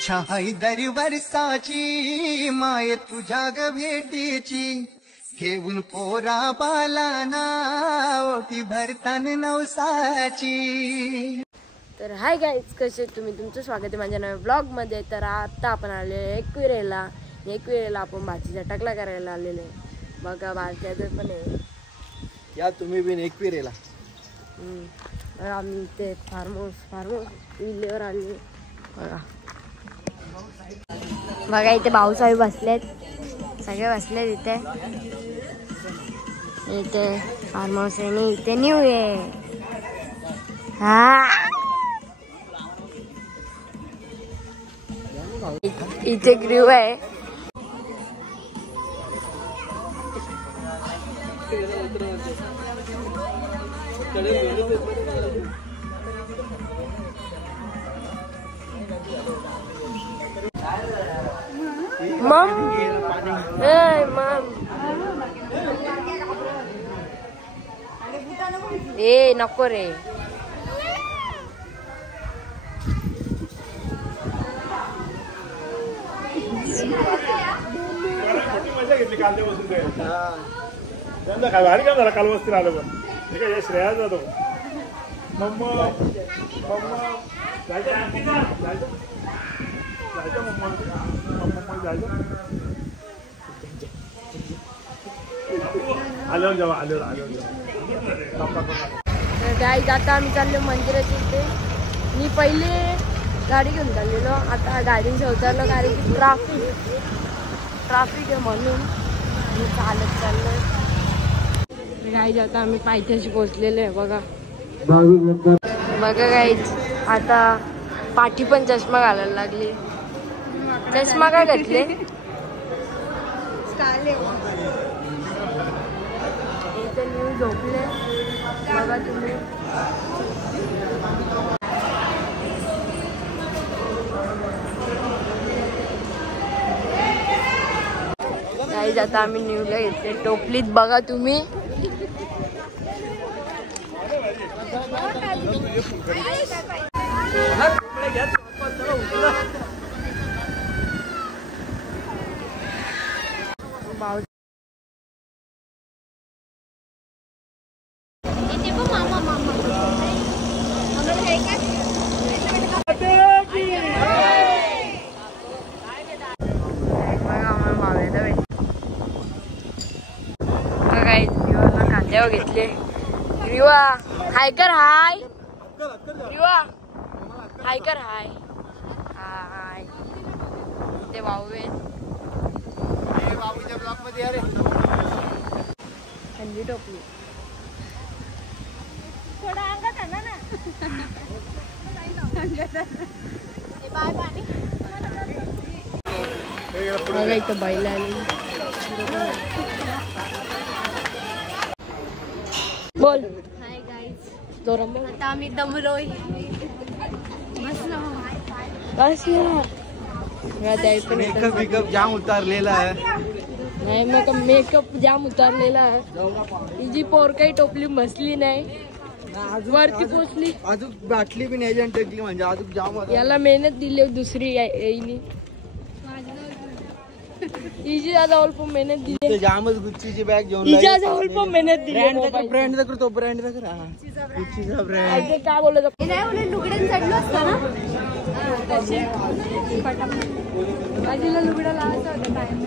इच्छा हाय दर वर्षाची माय तुझ्या ग भेटीची घेऊन पोरा बालाना ओटी भरतान नवसाची। तर हाय गाईज, कसे तुम्ही? तुमचं स्वागत आहे माझ्या नव्या ब्लॉगमध्ये। तर आता आपण आले एकविरेला आपण भाजीचा टकला करायला आलेले बघा। भाज्याचं पण आहे या तुम्ही बिन एकविरेला आम्ही ते फार्म हाऊस विल्लेवर आले बघा। इथे भाऊसाहेब बसलेत, सगळे बसलेत इथे फार्म हाऊस आहे। इथे न्यू आहे इथे ग्रीव आहे। मम ए नको रे। भारी काम झाला काल वस्ती आलं पण ठीक आहे। श्रेया जातो मम्मा जायचं आलो जेव्हा आलो गाईज आता आम्ही चाललो मंदिराच्या इथे। मी पहिले गाडी घेऊन चाललेलो, आता गाडीचं उतरलो कारण की ट्राफिक आहे म्हणून मी चालत चाललोय। गाईज आता आम्ही पायथ्याशी पोहोचलेलो आहे बघा गाईज। आता पाठी पण चष्मा घालायला लागली। चष्मा का घातले? इथे न्यू झोपले बघा तुम्ही। गाईज आता आम्ही न्यूला घेतले टोपलीत बघा तुम्ही। कांद्यावर घेतले। रिवा हाय कर, हाय रिवा हाय कर, हाय हाय। ते भाऊ बाबूच्या ब्लॉक मध्ये अरे थंडी टोपली थोडा अंगात आणा ना। बाय पाणी बघा इथं बैल आली। बोल हाय गाईज, जोरात बोल। आता आम्ही दमलोय मेकअप जाम उतारलेला आहे। नाही मेकअप जाम उतारलेला आहे। हिची पोर काही टोपली बसली नाही, वरती पोचली अजून बाटली बी नाही टेकली म्हणजे अजून जाम। याला मेहनत दिली दुसरी येईनी, हिची जवळ पण मेहनत दिली। जामच गुच्चीची बॅग घेऊन हिच्या जवळ पण मेहनत दिली। ब्रँड दाखव, ब्रँड दाखव गुच्चीचा ब्रँड। काय बोलत लुगड्यां चढलो असतं ना बाजूला लुगडा लावायचा होता टाइम।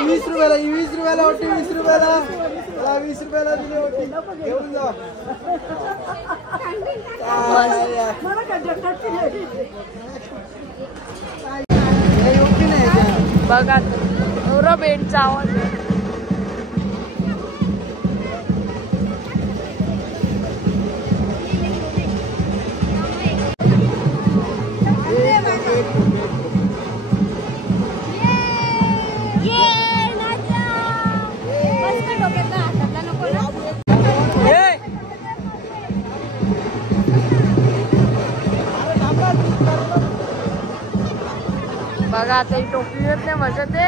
20 रुपयाला 20 रुपयाला ओटी 20 रुपयाला 20 रुपयाला दिली ओटी घेऊन जा। बघा एवढा बेंडचा आवाज बघा आता ही टोपली येत नाही मजा ते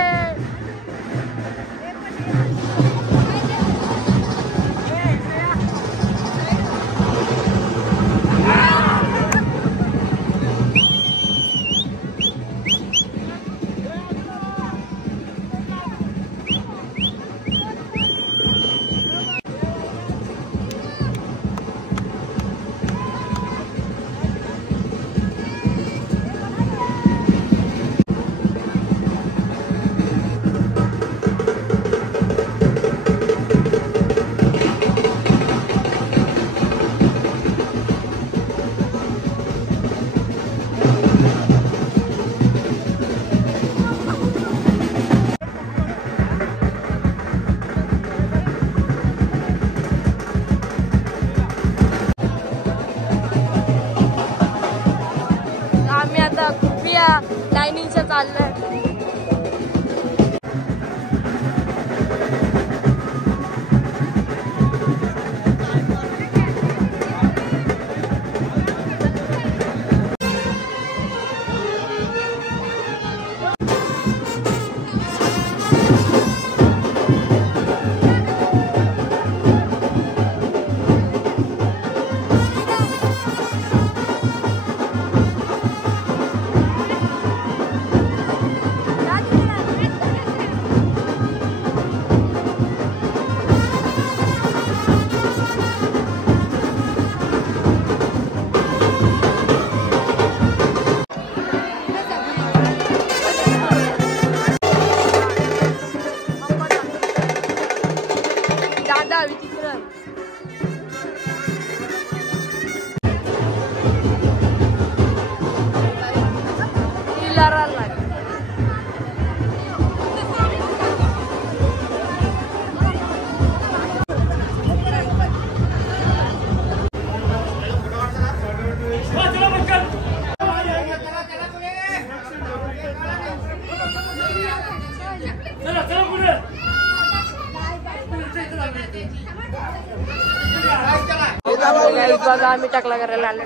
गाईस बघा आम्ही टकला करायला आलो.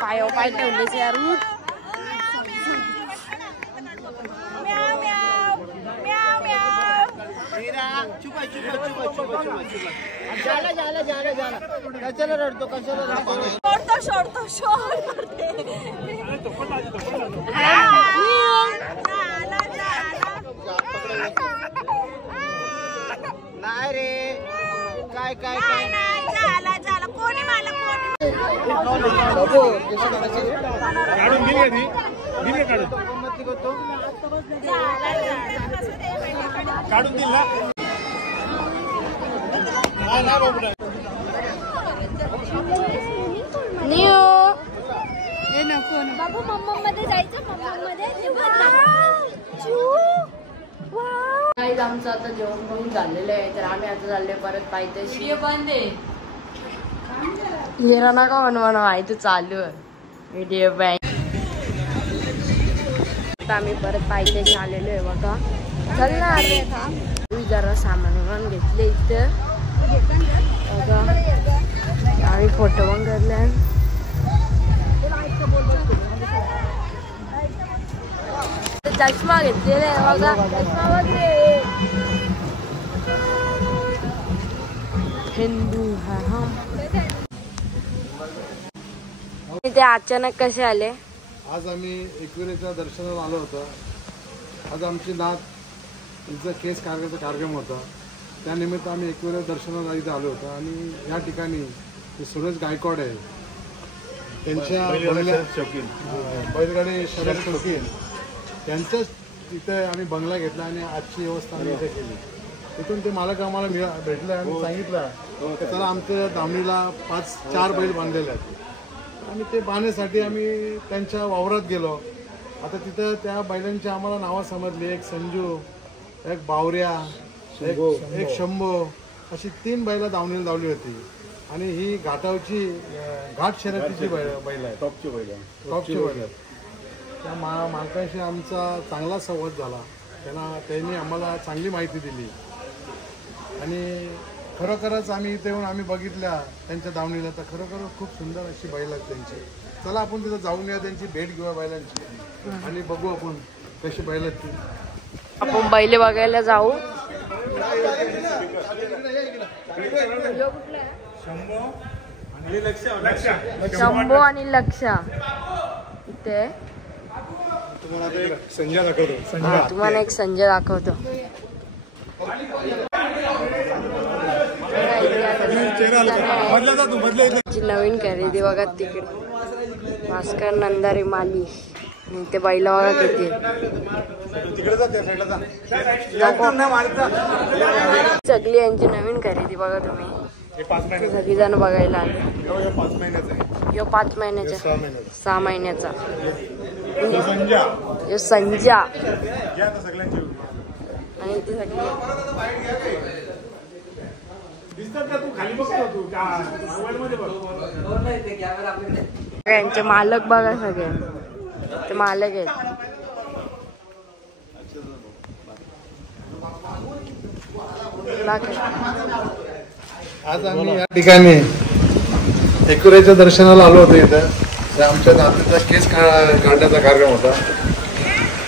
पायो पाय ठेवले यार. कशाला रडतो नाही रे काय काय कोणी मला काढून दिली ती दिली काढून काढून दिल ना. बाबू मम्मा मध्ये जायचं. मम्मा मध्ये आमचं आता जेवण करून झालेलं आहे. तर आम्ही आता चाललोय परत पायथ्याशी. बंद आहे हिरा नका म्हणून माहिती चालू आहे व्हिडिओ बँक. आम्ही परत पायथ्याशी आलेलो आहे बघा. चल ना जरा सामान वगैरे घेतले इथं बघा. आम्ही फोटो पण काढले. चष्मा घेतलेला आहे बघा. चष्मा वगैरे हिंदू हा. ते अचानक कसे आले? आज आम्ही एकविरेच्या दर्शनाला आलो होतो. आज आमची नात तिचा केस काढण्याचा कार्यक्रम होता. त्यानिमित्त आम्ही एकविरे दर्शनाला इथे आलो होतो. आणि या ठिकाणी सुरेश गायकवाड आहे त्यांच्या बैलगाडी शर्यत शौकीन त्यांच्याच तिथे आम्ही बंगला घेतला आणि आजची व्यवस्था आम्ही इथे केली. तिथून ते मालक आम्हाला भेटले आणि सांगितलं की त्याला आमच्या दामणीला 4 बैल बांधलेले आहेत. आणि ते बांधण्यासाठी आम्ही त्यांच्या वावरात गेलो. आता तिथं त्या बैलांची आम्हाला नावं समजली. एक संजू, एक बावऱ्या, एक शंभो, अशी 3 बैला दावणीला लावली होती. आणि ही घाटावची घाट शर्यतीची बैल आहे. टॉपची बैल आहेत. त्या मालकाशी आमचा चांगला संवाद झाला. त्यांनी आम्हाला चांगली माहिती दिली. आणि खरोखरच आम्ही इथे येऊन आम्ही बघितल्या त्यांच्या दावणीला. तर खरोखर खूप सुंदर अशी बैल आहेत त्यांची. चला आपण तिथं जाऊन या, त्यांची भेट घेऊया बैलांची आणि बघू आपण कशी बैल आहेत ती. आपण बैल बघायला जाऊ. शंभू आणि लक्षा इथे. तुम्हाला एक संजय दाखवतो. तुम्हाला एक संजय दाखवतो. नवीन खरेदी बघा तिकडे भास्कर नंदारे माली. ते बैल बघा किती. सगळी यांची नवीन खरेदी बघा तुम्ही. सगळी जण बघायला आले. यो 5 महिन्याचा 6 महिन्याचा यो संजा. आणि ते सगळी यांचे मालक बघा सगळे. ते मालक आहेत. आज आम्ही या ठिकाणी एकविरेच्या दर्शनाला आलो होतो. इथं आमच्या नातीचा केस काढण्याचा कार्यक्रम होता.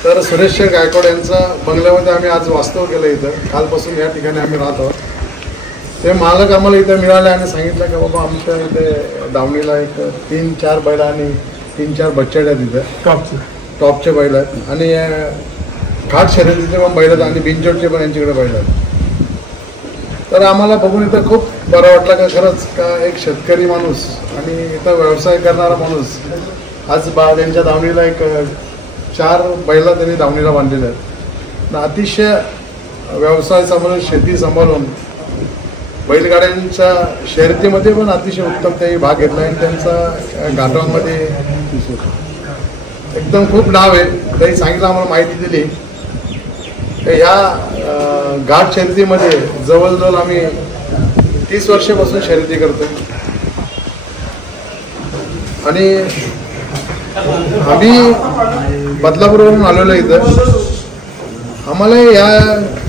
तर सुरेश गायकवाड यांचा बंगल्यामध्ये आम्ही आज वास्तव केलं. इथं कालपासून या ठिकाणी आम्ही राहतो. ते मालक आम्हाला इथं मिळाले आणि सांगितलं की बाबा आमच्या इथे दावणीला एक 3-4 बैल आणि 3-4 बच्चे आहेत. इथं टॉपचे बैल आहेत आणि घाट शर्यतीचे पण बैल आहेत आणि बिनचोडचे पण यांच्याकडे बैल आहेत. तर आम्हाला बघून इथं खूप बरं वाटलं का खरंच का एक शेतकरी माणूस आणि इथं व्यवसाय करणारा माणूस आज त्यांच्या दावणीला एक 4 बैला त्यांनी दावणीला बांधलेले आहेत. अतिशय व्यवसाय सांभाळून शेती सांभाळून बैलगाड्यांच्या शर्यतीमध्ये पण अतिशय उत्तम त्यांनी भाग घेतला आणि त्यांचा घाटामध्ये एकदम खूप नाव आहे. त्यांनी सांगितलं, आम्हाला माहिती दिली की ह्या घाट शर्यतीमध्ये जवळजवळ आम्ही 30 वर्षापासून शर्यती करतो आणि आम्ही बदलापूरवरून आलेलो इथं. आम्हाला या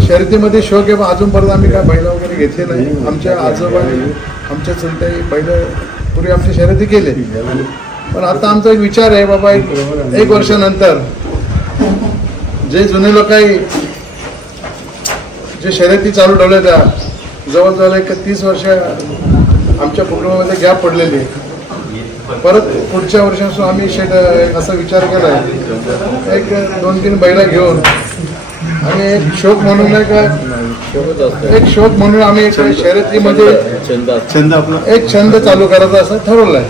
शर्यतीमध्ये शौक आहे, पण अजूनपर्यंत आम्ही काय बैल वगैरे घेतले नाही. आमच्या आजोबांनी आमच्या चुलत्याही बैल पूर्वी आमची शर्यती केली, पण आता आमचा एक विचार आहे बाबा एक वर्षानंतर जे जुने लोक जे शर्यती चालू ठेवल्या त्या जवळजवळ एक 30 वर्ष आमच्या कुटुंबामध्ये गॅप पडलेली. परत पुढच्या वर्षापासून आम्ही असा विचार केला आहे एक 2-3 बैला घेऊन आणि एक शौक म्हणून एक शौक म्हणून आम्ही एक शर्यतीमध्ये एक छंद चालू करायचा असं ठरवलंय.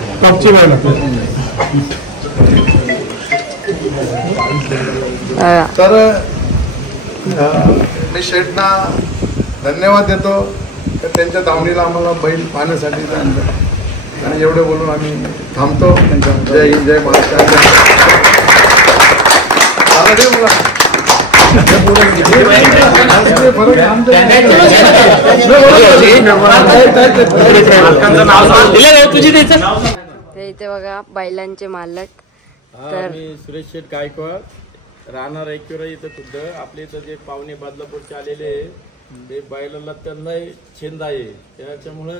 तर मी शेठना धन्यवाद देतो तर त्यांच्या दावणीला आम्हाला बैल पाहण्यासाठी आणि एवढे बोलून आम्ही थांबतो. जय हिंद, जय महाराष्ट्र. इथे बघा बैलांचे मालक. तर मी सुरेश शेठ गायकवाड राहणार ऐक्युरा इथं खुद्द. आपले इथं जे पाहुणे बदलापूरचे आलेले ते बैलाला त्यांना छंद आहे, त्याच्यामुळं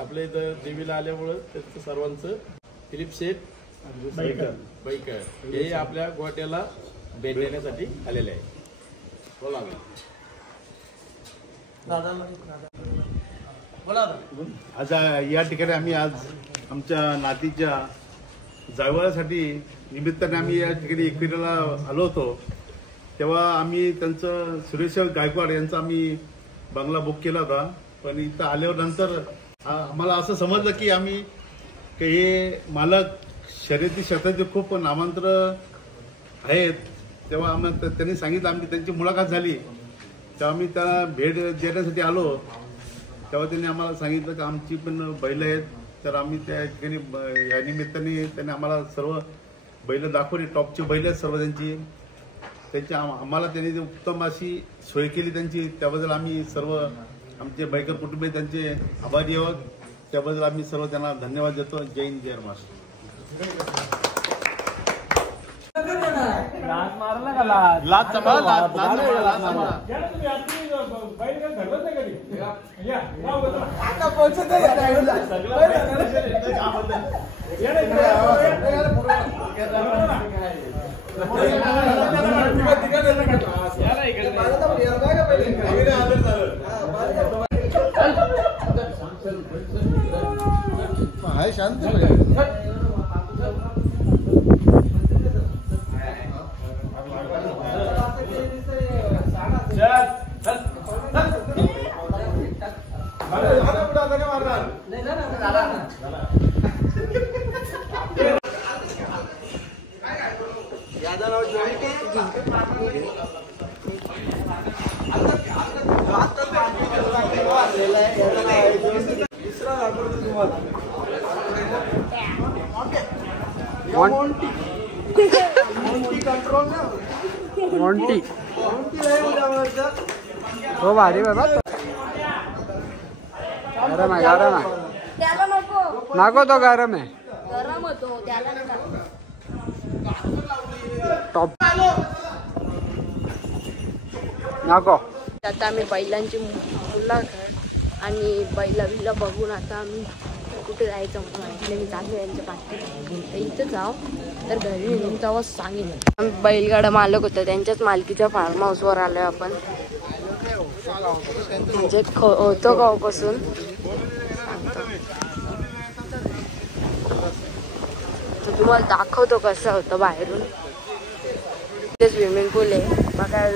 आपल्या इथं देवीला आल्यामुळं त्यांचं सर्वांचं दिलीप शेठ बैकर हे आपल्या गोट्याला भेट देण्यासाठी आलेले आहे. बोला आज या ठिकाणी आम्ही आज आमच्या नातीच्या जावयासाठी निमित्ताने आम्ही या ठिकाणी एकविरेला आलो होतो. तेव्हा आम्ही त्यांचं सुरेश गायकवाड यांचा आम्ही बंगला बुक केला होता, पण इथं आल्यावर नंतर आम्हाला असं समजलं की आम्ही हे मालक शर्यती क्षेत्राचे खूप नामांतर आहेत. तेव्हा आम्हाला त्यांनी सांगितलं, आमची त्यांची मुलाखत झाली तेव्हा आम्ही त्यांना भेट देण्यासाठी आलो. तेव्हा त्यांनी आम्हाला सांगितलं की आमची पण बैल आहेत, तर आम्ही त्या ठिकाणी या निमित्ताने त्यांनी आम्हाला सर्व बैल दाखवली. टॉपची बैल आहेत सर्व त्यांची आम्हाला त्यांनी उत्तम अशी सोय केली त्यांची. त्याबद्दल आम्ही सर्व आमचे बैकर कुटुंबीय त्यांचे आभारी आहोत. त्याबद्दल आम्ही सर्व त्यांना धन्यवाद देतो. जय हिंद, जय महाराष्ट्र. हाय शांत मोंटी हो भारी बाबा. गरम आहे त्याला नको नको तो गरम आहे. गरम होतो त्याला टॉप नको. आता आम्ही बैलांची मुलाखत आणि बैला बघून आता आम्ही कुठे जायचं म्हणून मी चालू यांच्या पाठी इथं जाऊ तर घरी येऊन तेव्हा सांगेन. बैलगाडा मालक होतं त्यांच्याच मालकीच्या फार्म हाऊसवर आलोय आपण. म्हणजे होतो गावापासून तर तुम्हाला दाखवतो कसं होतं बाहेरून. ते स्विमिंग पूल आहे बघा.